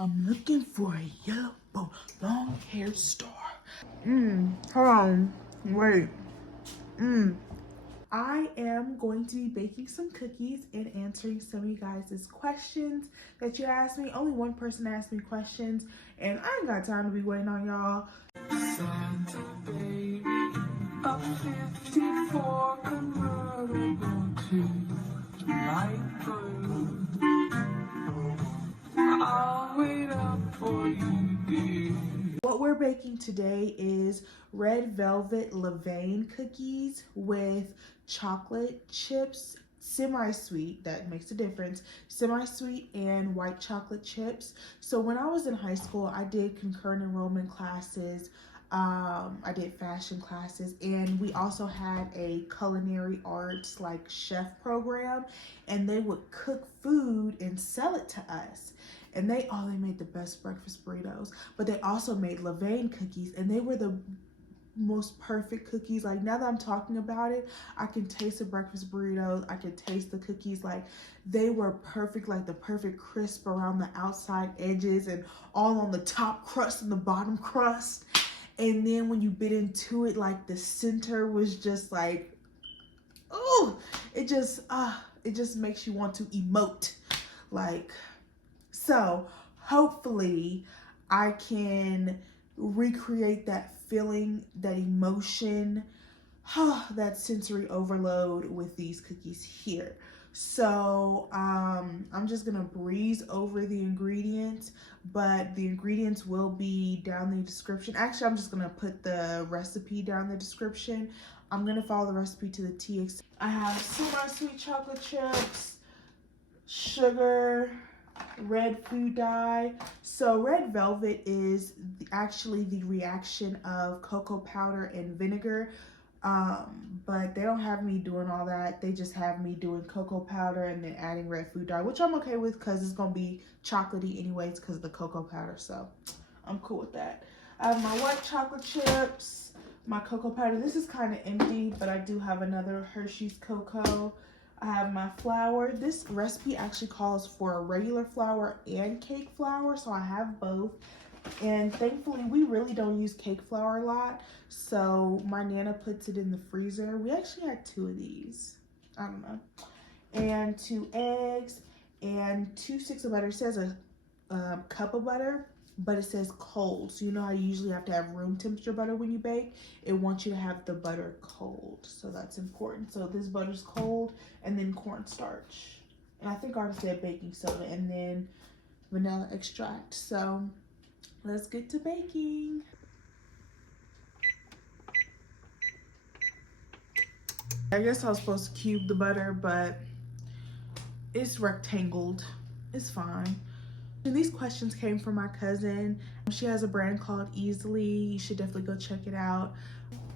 I'm looking for a yellow bow, long-haired star. Hold on. Wait. I am going to be baking some cookies and answering some of you guys' questions that you asked me. Only one person asked me questions, and I ain't got time to be waiting on y'all. Santa baby, a 54 convertible to light blue. I'll wait up for you, dear. What we're baking today is red velvet levain cookies with chocolate chips, semi-sweet, that makes a difference, semi-sweet and white chocolate chips. So when I was in high school, I did concurrent enrollment classes. I did fashion classes, and we also had a culinary arts like chef program, and they would cook food and sell it to us. And they made the best breakfast burritos, but they also made levain cookies, and they were the most perfect cookies. Like, now that I'm talking about it, I can taste the breakfast burritos, I can taste the cookies. Like, they were perfect, like the perfect crisp around the outside edges and all on the top crust and the bottom crust. And then when you bit into it, like the center was just like, oh, it just makes you want to emote. Like, so hopefully I can recreate that feeling, that emotion, that sensory overload with these cookies here. So I'm just gonna breeze over the ingredients, but the ingredients will be down in the description. Actually, I'm just gonna put the recipe down in the description. I'm gonna follow the recipe to the T. I have semi-sweet chocolate chips, sugar, red food dye. So red velvet is actually the reaction of cocoa powder and vinegar, but they don't have me doing all that. They just have me doing cocoa powder and then adding red food dye, which I'm okay with because it's gonna be chocolatey anyways because of the cocoa powder, so I'm cool with that. I have my white chocolate chips, my cocoa powder. This is kind of empty, but I do have another Hershey's cocoa. I have my flour. This recipe actually calls for a regular flour and cake flour, so I have both. And thankfully, we really don't use cake flour a lot, so my Nana puts it in the freezer. We actually had 2 of these. I don't know. And 2 eggs and 2 sticks of butter. It says a cup of butter, but it says cold. So you know how you usually have to have room temperature butter when you bake? It wants you to have the butter cold. So that's important. So this butter's cold, and then cornstarch. And I think I already said baking soda, and then vanilla extract. So let's get to baking. I guess I was supposed to cube the butter, but it's rectangled. It's fine. And these questions came from my cousin. She has a brand called Easily. You should definitely go check it out.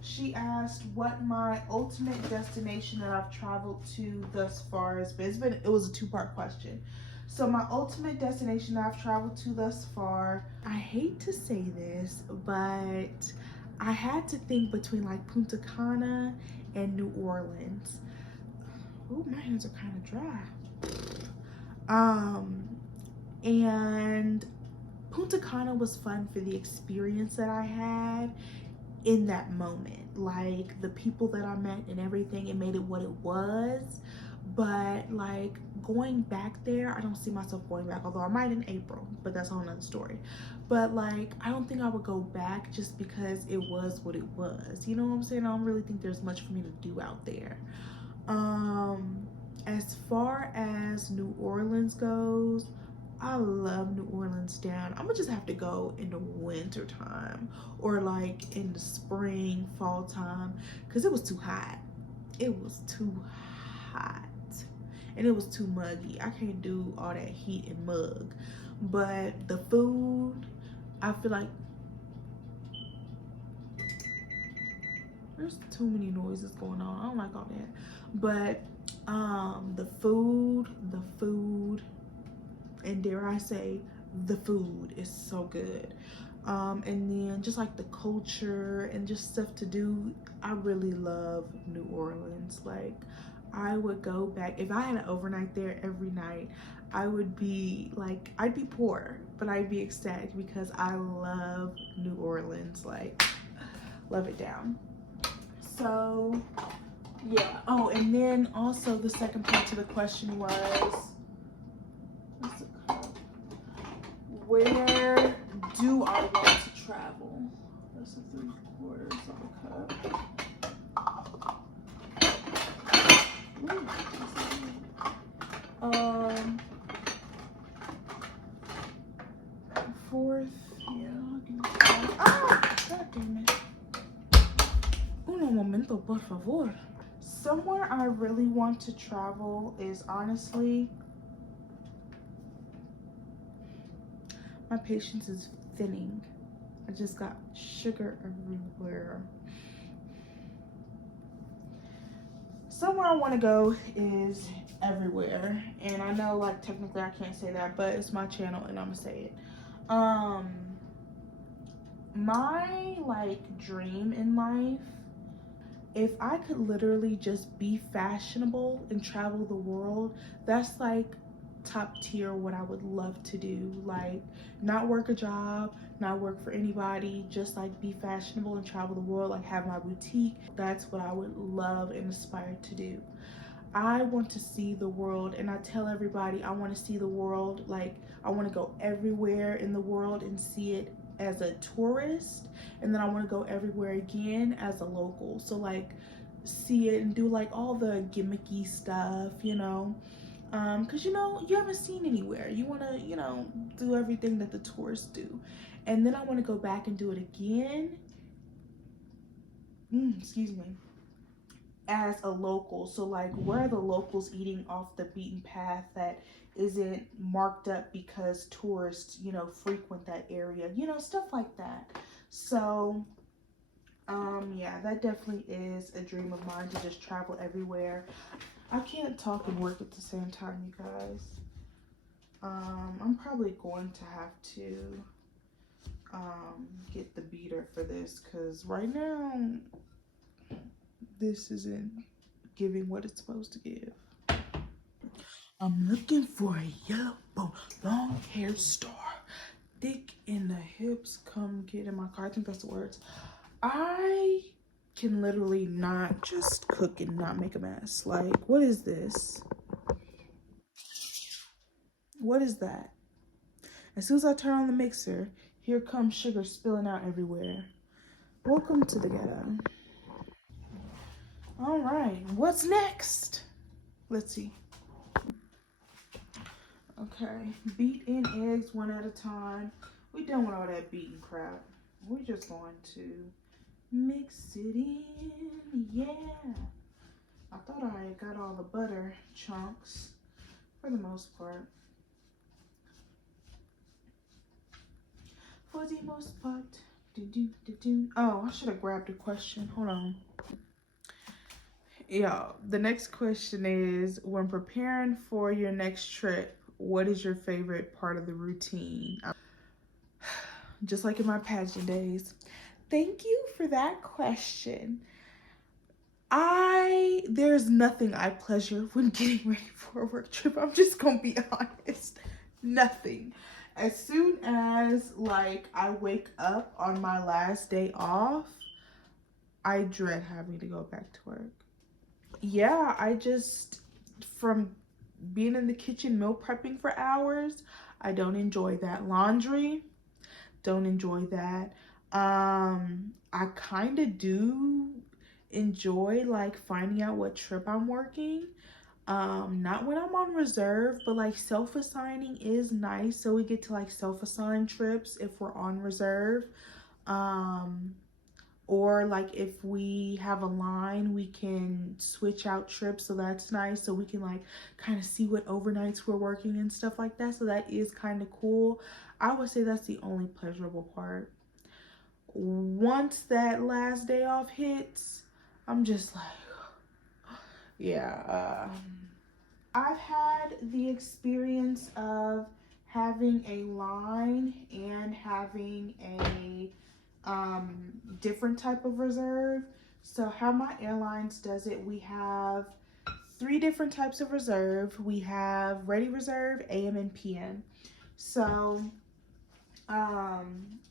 She asked what my ultimate destination that I've traveled to thus far has been. It was a 2-part question. So my ultimate destination that I've traveled to thus far, I hate to say this, but I had to think between like Punta Cana and New Orleans. Oh, my hands are kind of dry. And Punta Cana was fun for the experience that I had in that moment. Like the people that I met and everything, it made it what it was. But like going back there, I don't see myself going back, although I might in April, but that's a whole nother story. But like, I don't think I would go back just because it was what it was. You know what I'm saying? I don't really think there's much for me to do out there. As far as New Orleans goes, I love New Orleans down. I'm gonna just have to go in the winter time or like in the spring, fall time, because it was too hot. It was too hot. And it was too muggy. I can't do all that heat and mug. But the food, I feel like there's too many noises going on. I don't like all that. But the food, and dare I say, the food is so good. And then just like the culture and just stuff to do, I really love New Orleans. Like, I would go back if I had an overnight there every night. I would be like, I'd be poor, but I'd be ecstatic because I love New Orleans, like love it down. So yeah. Oh, and then also the second part to the question was, what's the cup? Where do I want to travel? That's a 3/4 of a cup. Ooh, fourth, yeah. Ah, God damn it. Uno momento, por favor. Somewhere I really want to travel is honestly, my patience is thinning. I just got sugar everywhere. Somewhere I want to go is everywhere, and I know like technically I can't say that, but it's my channel and I'm gonna say it. My like dream in life, if I could literally just be fashionable and travel the world, that's like top tier what I would love to do. Like not work a job, not work for anybody, just like be fashionable and travel the world, like have my boutique. That's what I would love and aspire to do. I want to see the world, and I tell everybody I want to see the world, like I want to go everywhere in the world and see it as a tourist, and then I want to go everywhere again as a local. So like see it and do like all the gimmicky stuff, you know, because you know you haven't seen anywhere. You want to, you know, do everything that the tourists do, and then I want to go back and do it again. Excuse me, as a local. So like where are the locals eating off the beaten path that isn't marked up because tourists, you know, frequent that area, you know, stuff like that. So yeah, that definitely is a dream of mine, to just travel everywhere. I can't talk and work at the same time, you guys. I'm probably going to have to get the beater for this, because right now this isn't giving what it's supposed to give. I'm looking for a yellow bow, long haired star, thick in the hips, come get in my car. I think that's the words. I can literally not just cook and not make a mess. Like, what is this? What is that? As soon as I turn on the mixer, here comes sugar spilling out everywhere. Welcome to the ghetto. All right, what's next? Let's see. Okay, beat in eggs one at a time. We done with all that beating crap. We're just going to mix it in, yeah. I thought I got all the butter chunks for the most part. For the most part. Oh, I should have grabbed a question. Hold on. Yeah, the next question is, when preparing for your next trip, what is your favorite part of the routine? Just like in my pageant days. Thank you for that question. There's nothing I pleasure when getting ready for a work trip. I'm just gonna be honest. Nothing. As soon as like I wake up on my last day off, I dread having to go back to work. Yeah, from being in the kitchen meal prepping for hours, I don't enjoy that. Laundry, don't enjoy that. I kind of do enjoy like finding out what trip I'm working. Not when I'm on reserve, but like self-assigning is nice, so we get to like self-assign trips if we're on reserve. Or like if we have a line, we can switch out trips, so that's nice, so we can like kind of see what overnights we're working and stuff like that, so that is kind of cool. I would say that's the only pleasurable part. Once that last day off hits, I'm just like, yeah. I've had the experience of having a line and having a different type of reserve. So how my airlines does it, we have three different types of reserve. We have ready reserve, AM and PM. So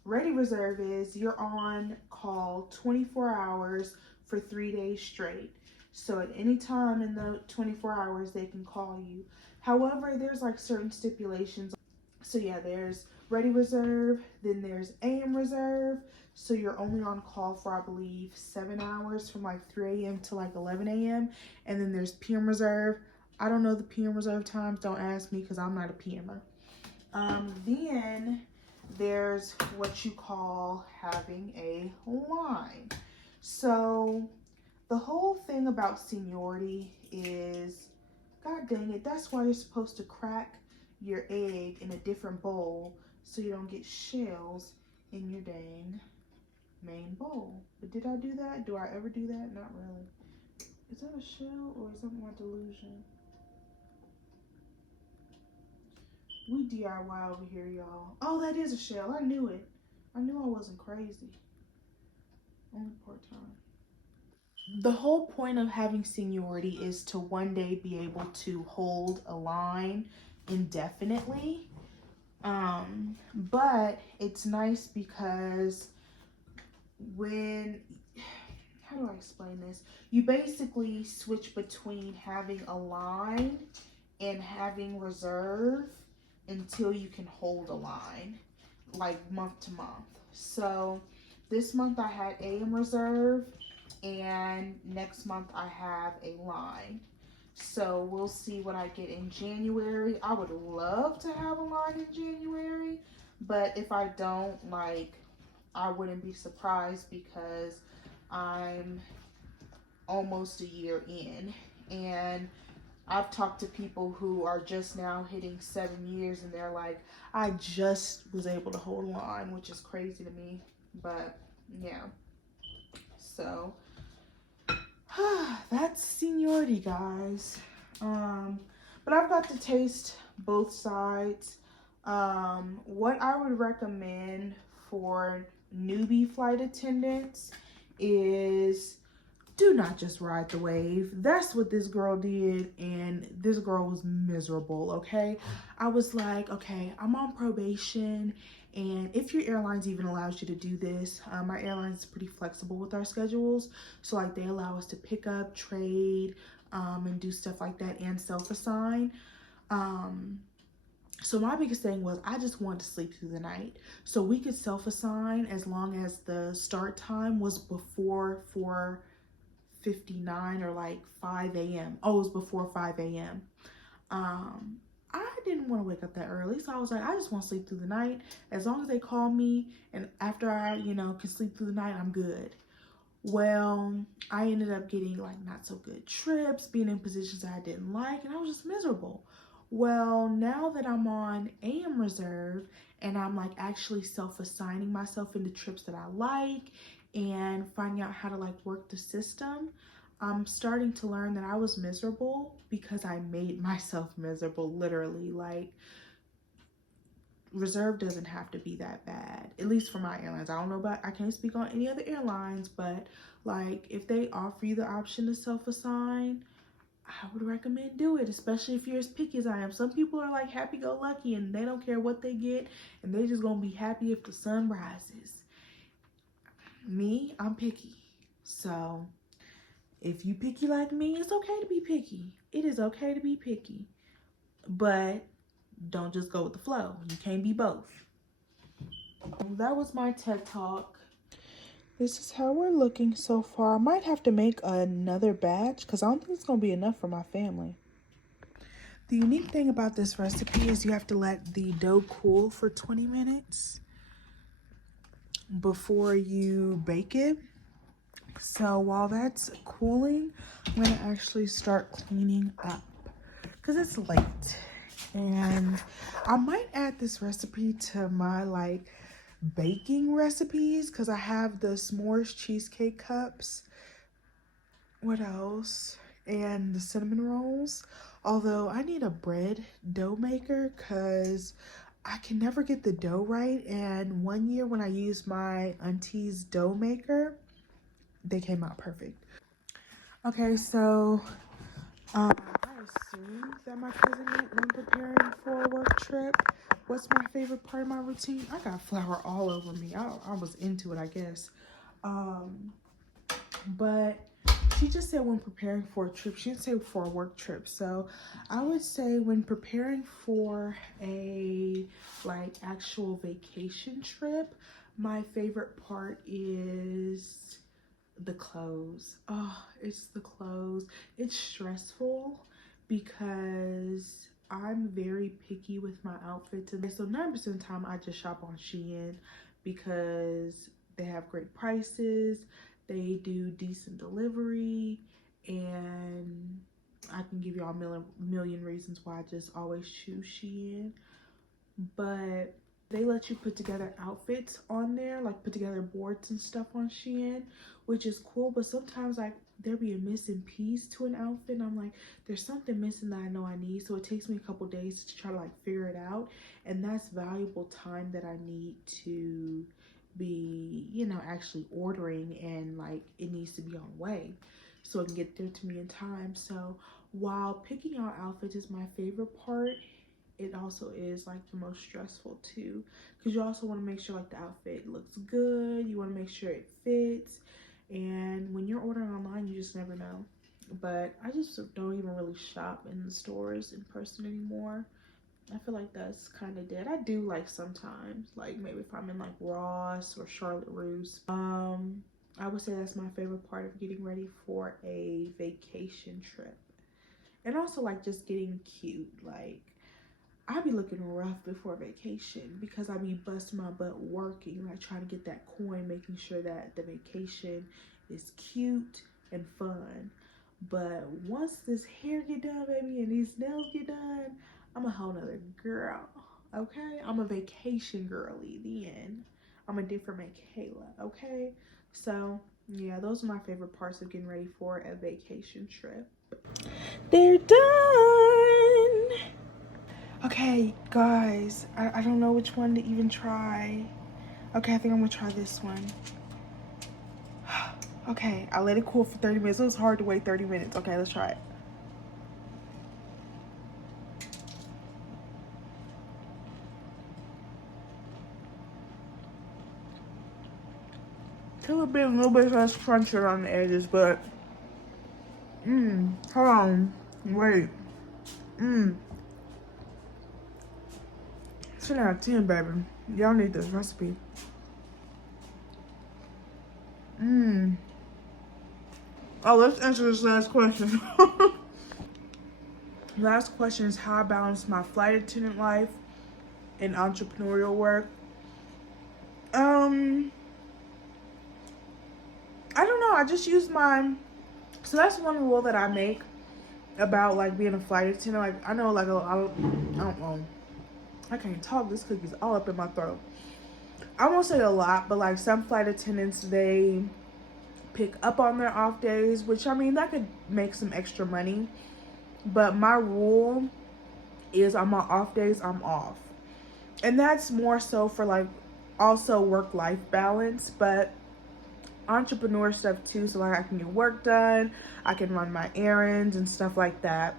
ready reserve is you're on call 24 hours for 3 days straight. So at any time in the 24 hours they can call you. However, there's like certain stipulations. So yeah, there's ready reserve, then there's AM reserve. So you're only on call for, I believe, 7 hours from like 3 a.m. to like 11 a.m. And then there's PM reserve. I don't know the PM reserve times. Don't ask me because I'm not a PMer. Then there's what you call having a line. So the whole thing about seniority is, god dang it, that's why you're supposed to crack your egg in a different bowl so you don't get shells in your dang main bowl. But did I do that? Do I ever do that? Not really. Is that a shell or is that my delusion? We DIY over here, y'all. Oh, that is a shell. I knew it. I knew I wasn't crazy. Only part-time. The whole point of having seniority is to one day be able to hold a line indefinitely. But it's nice because when, how do I explain this? You basically switch between having a line and having reserve until you can hold a line, like month to month. So this month I had AM reserve, and next month I have a line. So we'll see what I get in January. I would love to have a line in January, but if I don't, like, I wouldn't be surprised because I'm almost a year in, and I've talked to people who are just now hitting 7 years and they're like, I just was able to hold a line, which is crazy to me. But yeah, so that's seniority, guys. But I've got to taste both sides. What I would recommend for newbie flight attendants is, do not just ride the wave. That's what this girl did, and this girl was miserable, okay? I was like, okay, I'm on probation, and if your airlines even allows you to do this, my airline is pretty flexible with our schedules. So like they allow us to pick up, trade, and do stuff like that, and self-assign. So my biggest thing was I just wanted to sleep through the night. So we could self-assign as long as the start time was before 4:59 or like 5 a.m. Oh, it was before 5 a.m. I didn't want to wake up that early, so I was like, I just want to sleep through the night. As long as they call me and after I, can sleep through the night, I'm good. Well, I ended up getting like not so good trips, being in positions I didn't like, and I was just miserable. Well, now that I'm on AM reserve and I'm like actually self-assigning myself into trips that I like and finding out how to like work the system, I'm starting to learn that I was miserable because I made myself miserable, literally. Like, reserve doesn't have to be that bad, at least for my airlines. I don't know about, I can't speak on any other airlines, but like if they offer you the option to self-assign, I would recommend do it, especially if you're as picky as I am. Some people are like happy-go-lucky and they don't care what they get and they just gonna be happy if the sun rises. Me, I'm picky. So if you picky like me, it's okay to be picky. It is okay to be picky, but don't just go with the flow. You can't be both. That was my TED Talk. This is how we're looking so far. I might have to make another batch because I don't think it's going to be enough for my family. The unique thing about this recipe is you have to let the dough cool for 20 minutes before you bake it. So while that's cooling, I'm going to actually start cleaning up because it's late. And I might add this recipe to my like baking recipes because I have the s'mores cheesecake cups. What else? And the cinnamon rolls. Although I need a bread dough maker because I can never get the dough right. And one year when I used my auntie's dough maker, they came out perfect. Okay, so I assume that my cousin meant when preparing for a work trip. What's my favorite part of my routine? I got flour all over me. I was into it, I guess. Um, but she just said when preparing for a trip. She didn't say for a work trip. So I would say when preparing for a like actual vacation trip, my favorite part is the clothes. Oh, it's the clothes. It's stressful because I'm very picky with my outfits, and so 9% of the time I just shop on Shein because they have great prices, they do decent delivery, and I can give y'all a million reasons why I just always choose Shein. But they let you put together outfits on there, like put together boards and stuff on Shein, which is cool. But sometimes like there be a missing piece to an outfit, and I'm like, there's something missing that I know I need. So it takes me a couple days to try to like figure it out, and that's valuable time that I need to be, you know, actually ordering, and like it needs to be on way so it can get there to me in time. So while picking out outfits is my favorite part, it also is like the most stressful too, because you also want to make sure like the outfit looks good, you want to make sure it fits, and when you're ordering online you just never know. But I just don't even really shop in the stores in person anymore. I feel like that's kind of dead. I do like sometimes, like maybe if I'm in like Ross or Charlotte Russe. I would say that's my favorite part of getting ready for a vacation trip. And also like just getting cute, like I be looking rough before vacation because I be busting my butt working, like trying to get that coin, making sure that the vacation is cute and fun. But once this hair get done, baby, and these nails get done, I'm a whole nother girl. Okay? I'm a vacation girly. The end. I'm a different Michaela. Okay? So yeah, those are my favorite parts of getting ready for a vacation trip. They're done. Okay, guys, I don't know which one to even try. Okay, I think I'm gonna try this one. Okay, I let it cool for 30 minutes. It was hard to wait 30 minutes. Okay, let's try it. Could have been a little bit less crunchier on the edges, but hold on, wait, 10 out of 10, baby. Y'all need this recipe. Oh, let's answer this last question. Last question is how I balance my flight attendant life and entrepreneurial work. I don't know. I just use my. So that's one rule that I make about like being a flight attendant. Like I know like I don't know. I can't talk. This cookie's all up in my throat. I won't say a lot, but like some flight attendants, they pick up on their off days, which I mean that could make some extra money. But my rule is on my off days, I'm off. And that's more so for like also work-life balance, but entrepreneur stuff too, so like I can get work done, I can run my errands and stuff like that.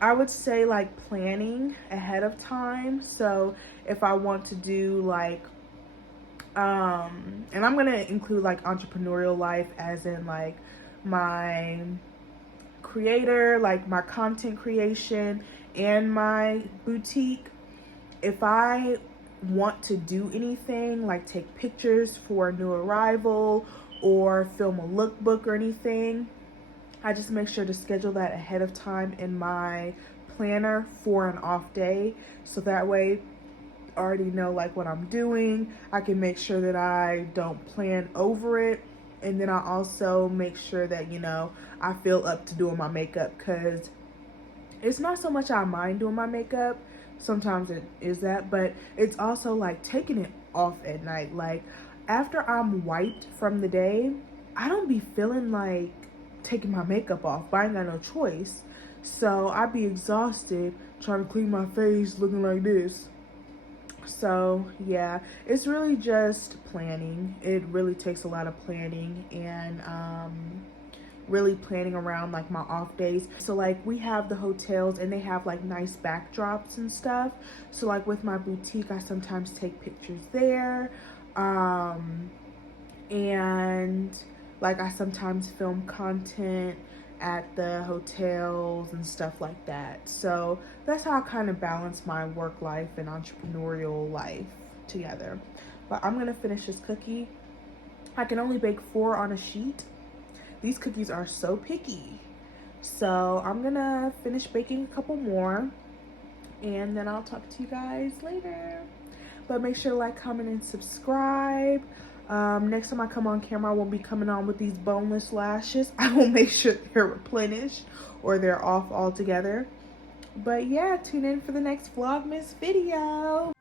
I would say like planning ahead of time. So if I want to do like and I'm gonna include like entrepreneurial life as in like my creator, like my content creation and my boutique. If I want to do anything like take pictures for a new arrival or film a lookbook or anything, I just make sure to schedule that ahead of time in my planner for an off day, so that way I already know like what I'm doing. I can make sure that I don't plan over it, and then I also make sure that, you know, I feel up to doing my makeup, because it's not so much I mind doing my makeup, sometimes it is that, but it's also like taking it off at night. Like after I'm wiped from the day, I don't be feeling like taking my makeup off, but I ain't got no choice. So I be exhausted trying to clean my face looking like this. So yeah, it's really just planning. It really takes a lot of planning, and really planning around like my off days. So like we have the hotels and they have like nice backdrops and stuff. So like with my boutique, I sometimes take pictures there. And like I sometimes film content at the hotels and stuff like that. So that's how I kind of balance my work life and entrepreneurial life together. But I'm gonna finish this cookie. I can only bake 4 on a sheet. These cookies are so picky. So I'm gonna finish baking a couple more and then I'll talk to you guys later. But make sure to like, comment, and subscribe. Next time I come on camera, I won't be coming on with these boneless lashes. I will make sure they're replenished or they're off altogether. But yeah, tune in for the next Vlogmas video.